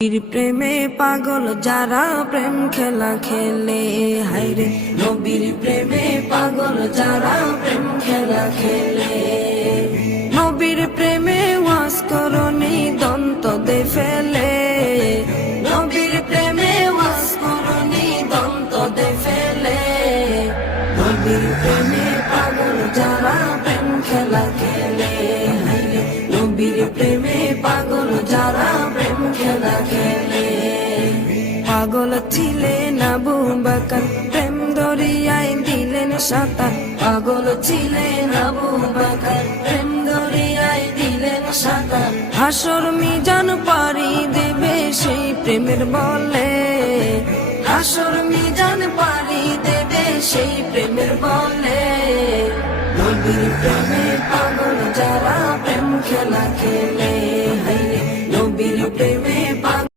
নবীর প্রেমে পাগল যারা প্রেম খেলা খেলে, হায়রে নবীর প্রেমে পাগল যারা প্রেম খেলা খেলে। নবীর প্রেমে ওয়াজ করনি দন্ত দে ফেলে, নবীর প্রেমে ওয়াজ করনি দন্ত দে ফেলে। নবীর প্রেমে পাগল যারা প্রেম খেলা খেলে, হায়রে নবীর প্রেমে পাগল যারা প্রেম খেলা খেলে। পাগল ছিলেন আবু বকর, প্রেম দরিয়ায় দিলেন সাঁতার। পাগল ছিলেন আবু বকর, প্রেম দরিয়ায় দিলেন সাঁতার। হাসর মিজান পারি দেবে সেই প্রেমের বলে, হাসর মিজান পারি দেবে সেই প্রেমের বলে। নবীর প্রেমে পাগল যারা প্রেম খেলা খেলে, হায়রে নবীর প্রেমে পাগল।